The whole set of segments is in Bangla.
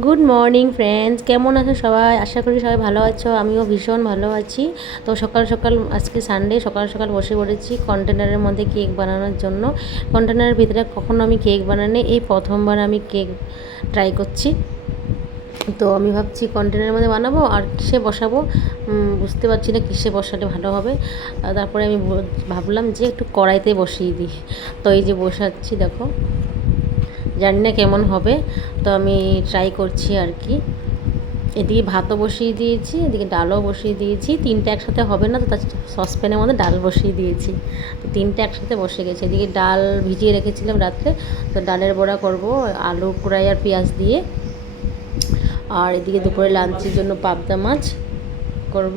গুড মর্নিং ফ্রেন্ডস, কেমন আছো সবাই? আশা করি সবাই ভালো আছো। আমিও ভীষণ ভালো আছি। তো সকাল সকাল আজকে সানডে, সকাল সকাল বসে পড়েছি কন্টেনারের মধ্যে কেক বানানোর জন্য। কন্টেনারের ভিতরে কখনো আমি কেক বানাইনি, এই প্রথমবার আমি কেক ট্রাই করছি। তো আমি ভাবছি কন্টেনারের মধ্যে বানাবো আর কিসে বসাবো বুঝতে পারছি না কিসে বসালে ভালো হবে। তারপরে আমি ভাবলাম যে একটু কড়াইতে বসিয়ে দিই। তো এই যে বসাচ্ছি, দেখো জানি না কেমন হবে, তো আমি ট্রাই করছি আর কি। এদিকে ভাতও বসিয়ে দিয়েছি, এদিকে ডালও বসিয়ে দিয়েছি। তিনটে একসাথে হবে না, তো তার সসপ্যানের মধ্যে ডাল বসিয়ে দিয়েছি। তো তিনটে একসাথে বসে গেছে। এদিকে ডাল ভিজিয়ে রেখেছিলাম রাত্রে, তো ডালের বড়া করব আলু কুড়াই আর পেঁয়াজ দিয়ে। আর এদিকে দুপুরে লাঞ্চের জন্য পাবদা মাছ করব।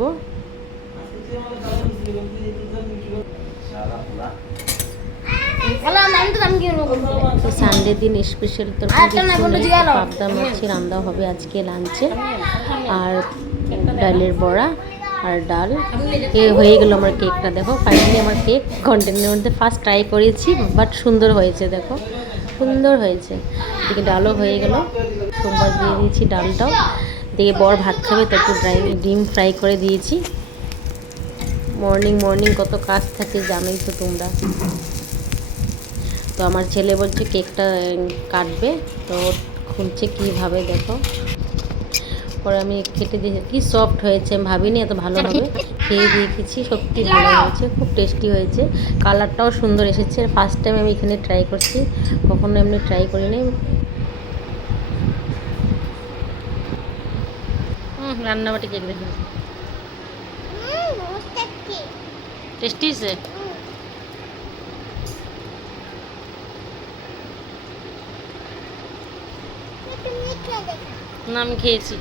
তো সানডের দিন স্পেশাল তরকারি পাবদা মাছের রান্না হবে আজকে লাঞ্চে। আর ডালের বড়া আর ডাল হয়ে গেল আমার কেকটা। দেখো ফাইনালি আমার কেক কন্টেনারের মধ্যে ফার্স্ট ট্রাই করেছি, বাট সুন্দর হয়েছে, দেখো সুন্দর হয়েছে। এদিকে ডালও হয়ে গেল, সোমবার দিয়ে দিয়েছি ডালটাও। এদিকে বর ভাত খাবে, তো একটু ডিম ফ্রাই করে দিয়েছি। মর্নিং মর্নিং কত কাজ থাকে জানোই তো তোমরা। তো আমার ছেলে বলছে কেকটা কাটবে, তো খুলছে কীভাবে দেখো। পরে আমি কেটে দিয়ে কি সফট হয়েছে, আমি ভাবিনি এত ভালো হবে। খেয়ে দেখেছি, সত্যি ভালো হয়েছে, খুব টেস্টি হয়েছে। কালারটাও সুন্দর এসেছে। ফার্স্ট টাইম আমি এখানে ট্রাই করছি, কখনো এমনি ট্রাই করিনি। রান্নাবাটি কেক দেখে টেস্টি হয়েছে। না আমি খেয়েছি।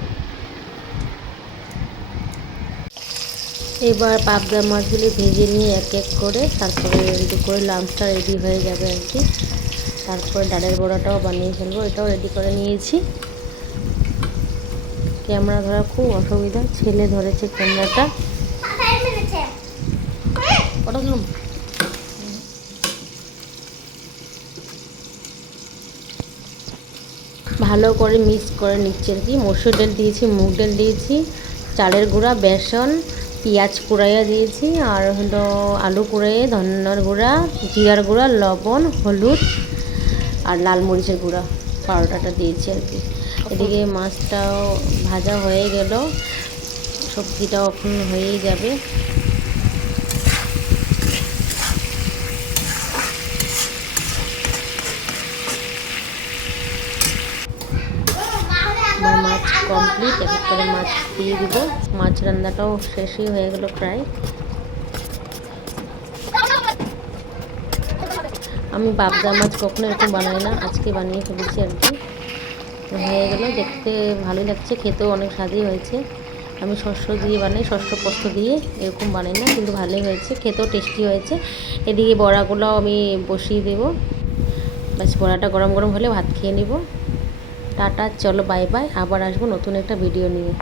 এবার পাবদা মাছগুলি ভেজে নিয়ে এক এক করে, তারপরে দুপুরে লাঞ্চটা রেডি হয়ে যাবে আর কি। তারপরে ডালের বড়াটাও বানিয়ে ফেলবো, এটাও রেডি করে নিয়েছি। ক্যামেরা ধরা খুব অসুবিধা, ছেলে ধরেছে ক্যামেরাটা। ভালো করে মিক্স করে নিচ্ছি আর কি। মসুর ডাল দিয়েছি, মুগ ডাল দিয়েছি, চালের গুঁড়া, বেসন, পেঁয়াজ কুড়াইয়া দিয়েছি, আর হলো আলু কুড়াইয়ে, ধনিয়ার গুঁড়া, জিরার গুঁড়া, লবণ, হলুদ আর লাল মরিচের গুঁড়া পাউডারটা দিয়েছি আর কি। এদিকে মাছটাও ভাজা হয়ে গেল, সবজিটাও এখন হয়েই যাবে। আমার মাছ কমপ্লিট, এক করে মাছ দিয়ে দিব। মাছ রান্নাটাও শেষই হয়ে গেল প্রায়। আমি পাবদা মাছ কখনো এরকম বানাই না, আজকে বানিয়ে ফেলেছি আর কি। হয়ে গেল, দেখতে ভালোই লাগছে, খেতেও অনেক স্বাদই হয়েছে। আমি শস্য দিয়ে বানাই, শস্য পোস্ত দিয়ে এরকম বানাই না, কিন্তু ভালোই হয়েছে, খেতেও টেস্টি হয়েছে। এদিকে বড়াগুলো আমি বসিয়ে দেবো, ব্যাস বড়াটা গরম গরম হলে ভাত খেয়ে নিব। টাটা, চলো বাই বাই, আবার আসবো নতুন একটা ভিডিও নিয়ে।